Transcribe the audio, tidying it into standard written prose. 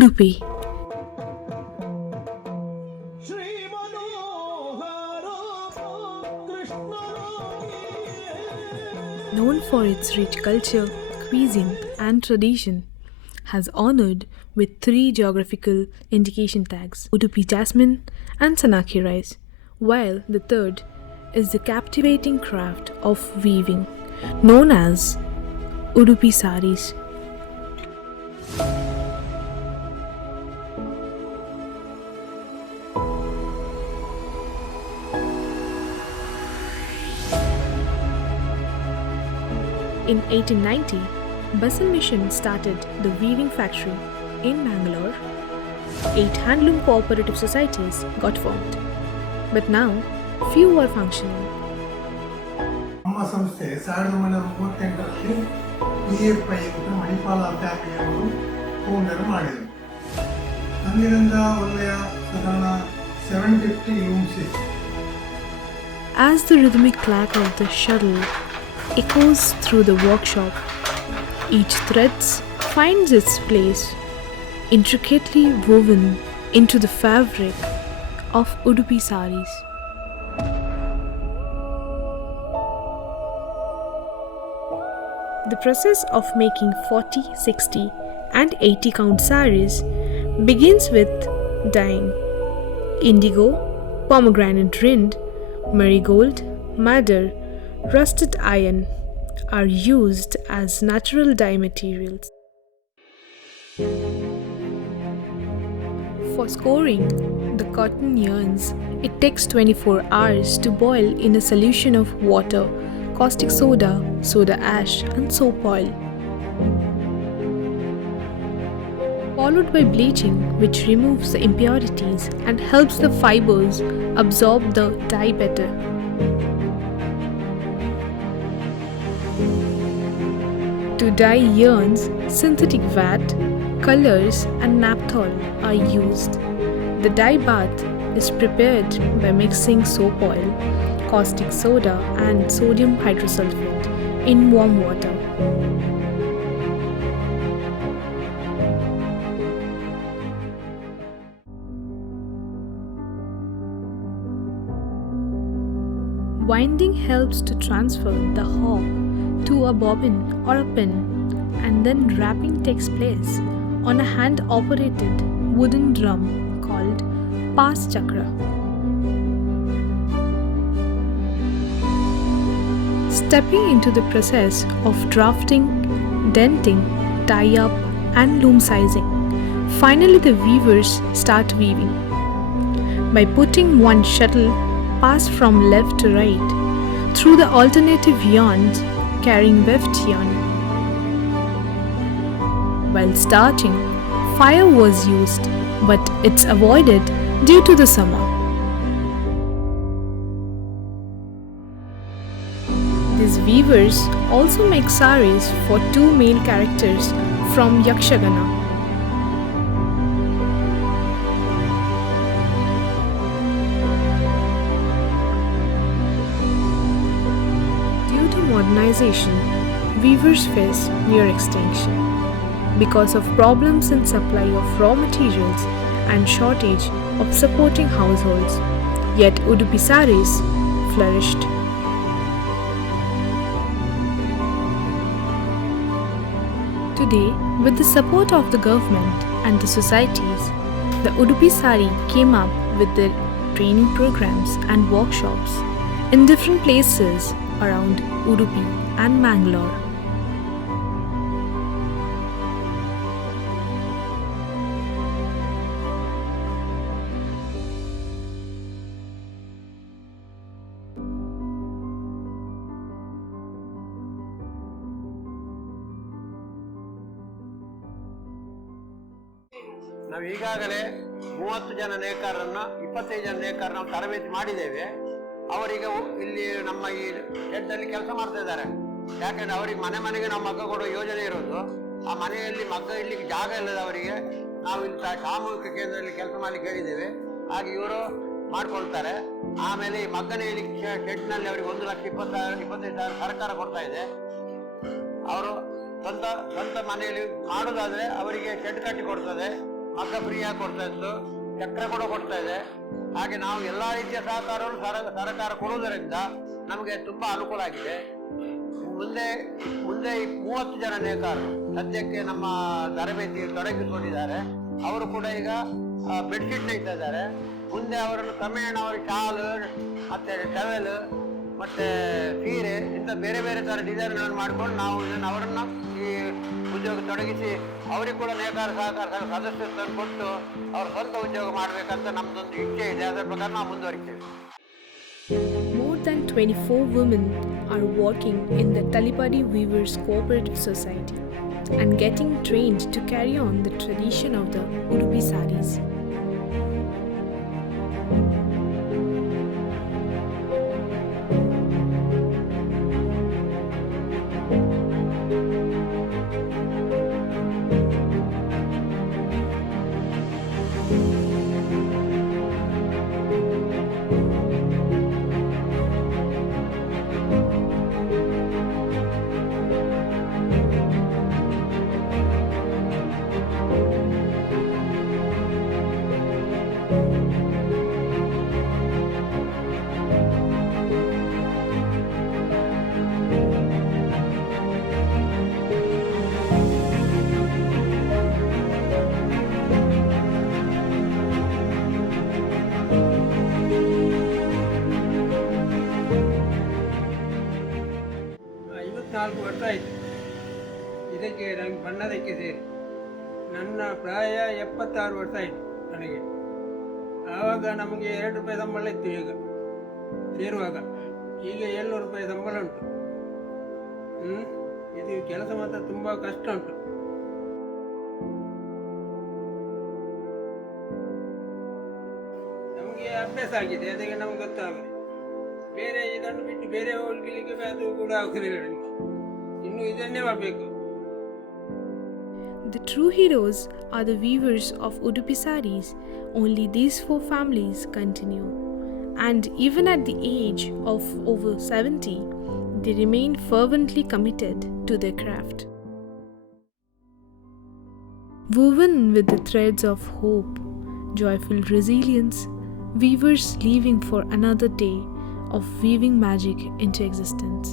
Udupi. Known for its rich culture, cuisine, and tradition, has honored with 3 geographical indication tags: Udupi jasmine and Sanaki rice, while the third is the captivating craft of weaving, known as Udupi saris. In 1890, Basant Mission started the weaving factory in Bangalore. 8 handloom cooperative societies got formed, but now few are functioning. ನಮ್ಮ ಸಂಸ್ಥೆ 1938ರಲ್ಲಿ PFI ಅಂತ Manipal ಫ್ಯಾಕ್ಟರಿಯನ್ನು founder ಮಾಡಿದರು. ಅಂದಿನಿಂದ ಒಳ್ಳೆಯ ಸಾಧಾರಣ 750 looms ಇತ್ತು. As the rhythmic clack of the shuttle echoes through the workshop, each thread finds its place, intricately woven into the fabric of Udupi saris. The process of making 40, 60 and 80 count saris begins with dyeing. Indigo, pomegranate rind, marigold, madder, rusted iron are used as natural dye materials. For scoring the cotton yarns, it takes 24 hours to boil in a solution of water, caustic soda, soda ash, and soap oil, followed by bleaching, which removes the impurities and helps the fibers absorb the dye better. To dye yarns, synthetic vat, colors, and naphthol are used. The dye bath is prepared by mixing soap oil, caustic soda, and sodium hydrosulfate in warm water. Winding helps to transfer the hob to a bobbin or a pin, and then wrapping takes place on a hand-operated wooden drum called Pas Chakra. Stepping into the process of drafting, denting, tie-up and loom sizing, finally the weavers start weaving. By putting one shuttle pass from left to right through the alternative yarns carrying weft yarn. While starting, fire was used, but it's avoided due to the summer. These weavers also make saris for 2 male characters from Yakshagana. Modernization, weavers face near extinction because of problems in supply of raw materials and shortage of supporting households. Yet Udupi saris flourished. Today, with the support of the government and the societies, the Udupi sari came up with their training programs and workshops in different places around Udupi and Mangalore. ನಾವು ಈಗಾಗಲೇ 30 ಜನ ನೇಕಾರರನ್ನು 25 ಜನ ನೇಕಾರರನ್ನು ತರಬೇತಿ ಮಾಡಿದ್ದೇವೆ. ಅವರಿಗೆ ಇಲ್ಲಿ ನಮ್ಮ ಈ ಶೆಡ್ಡಲ್ಲಿ ಕೆಲಸ ಮಾಡ್ತಾ ಇದ್ದಾರೆ. ಯಾಕೆಂದರೆ ಅವರಿಗೆ ಮನೆ ಮನೆಗೆ ನಾವು ಮಗ್ಗ ಕೊಡೋ ಯೋಜನೆ ಇರೋದು. ಆ ಮನೆಯಲ್ಲಿ ಮಗ್ಗ ಇಡ್ಲಿಕ್ಕೆ ಜಾಗ ಇಲ್ಲದವರಿಗೆ ನಾವು ಇಲ್ಲಿ ಸಾಮೂಹಿಕ ಕೇಂದ್ರದಲ್ಲಿ ಕೆಲಸ ಮಾಡಲಿಕ್ಕೆ ಹೇಳಿದ್ದೇವೆ. ಹಾಗೆ ಇವರು ಮಾಡ್ಕೊಳ್ತಾರೆ. ಆಮೇಲೆ ಈ ಮಗ್ಗನ ಇಡ್ಲಿಕ್ಕೆ ಶೆಡ್ನಲ್ಲಿ ಅವರಿಗೆ 1,20,000-25,000 ಸರ್ಕಾರ ಕೊಡ್ತಾ ಇದೆ. ಅವರು ಸ್ವಂತ ಮನೆಯಲ್ಲಿ ಮಾಡೋದಾದರೆ ಅವರಿಗೆ ಶೆಡ್ ಕಟ್ಟಿ ಕೊಡ್ತದೆ. ಮಗ್ಗ ಫ್ರೀಯಾಗಿ ಕೊಡ್ತಾ ಇತ್ತು, ಚಕ್ರ ಕೂಡ ಕೊಡ್ತಾ ಇದೆ. ಹಾಗೆ ನಾವು ಎಲ್ಲ ರೀತಿಯ ಸಹಕಾರವನ್ನು ಸರ್ಕಾರ ಕೊಡುವುದರಿಂದ ನಮಗೆ ತುಂಬ ಅನುಕೂಲ ಆಗಿದೆ. ಮುಂದೆ ಮುಂದೆ 30 ಜನ ನೇಕಾರರು ಸದ್ಯಕ್ಕೆ ನಮ್ಮ ತರಬೇತಿ ತೊಡಗಿಸಿಕೊಂಡಿದ್ದಾರೆ. ಅವರು ಕೂಡ ಈಗ ಬೆಡ್ಶೀಟ್ ನೇಯ್ತಾ ಇದ್ದಾರೆ. ಮುಂದೆ ಅವರನ್ನು ಕ್ರಮೇಣ ಅವರಿಗೆ ಶಾಲು ಮತ್ತು ಟವೆಲ್ ಮತ್ತು ಸೀರೆ ಇಂಥ ಬೇರೆ ಬೇರೆ ಥರ ಡಿಸೈನ್ಗಳನ್ನು ಮಾಡಿಕೊಂಡು ನಾವು ಇದನ್ನು ಅವರನ್ನು ಈ ಉದ್ಯೋಗ ತೊಡಗಿಸಿ ಅವರಿಗೆ ಕೂಡ ನೇಕಾರ ಸಹಕಾರ ಸಂಘ ಸದಸ್ಯತ್ವವನ್ನು ಕೊಟ್ಟು ಅವರ ಸ್ವಂತ ಉದ್ಯೋಗ ಮಾಡಬೇಕಂತ ನಮ್ಮದೊಂದು ಇಚ್ಛೆ ಇದೆ. ಅದರ ಪ್ರಕಾರ ನಾವು ಮುಂದುವರಿತೇವೆ. More than 24 women are working in the Talipadi Weavers Cooperative Society and getting trained to carry on the tradition of the Udupi sarees. ವರ್ಷ ಆಯಿತು ಇದಕ್ಕೆ ನನಗೆ ಬಣ್ಣದಕ್ಕೆ ಸೇರಿ. ನನ್ನ ಪ್ರಾಯ 76 ವರ್ಷ ಆಯಿತು ನನಗೆ. ಆವಾಗ ನಮಗೆ 2 ರೂಪಾಯಿ ಸಂಬಳ ಇತ್ತು ಈಗ ಸೇರುವಾಗ. ಈಗ 700 ರೂಪಾಯಿ ಸಂಬಳ ಉಂಟು. ಇದು ಕೆಲಸ ಮಾತ್ರ ತುಂಬ ಕಷ್ಟ ಉಂಟು. ನಮಗೆ ಅಭ್ಯಾಸ ಆಗಿದೆ, ಅದಕ್ಕೆ ನಮ್ಗೆ ಗೊತ್ತಾಗುತ್ತೆ. ಬೇರೆ ಇದನ್ನು ಬಿಟ್ಟು ಬೇರೆ ಹೋಗ್ಲಿಕ್ಕೆ ಅದು ಕೂಡ ಆಗುದಿಲ್ಲ. ಇನ್ನು ಇದನ್ನೇ ಮಾಡಬೇಕು. The true heroes are the weavers of Udupi sarees. Only these 4 families continue. And even at the age of over 70, they remain fervently committed to their craft. Woven with the threads of hope, joyful resilience, weavers leaving for another day of weaving magic into existence.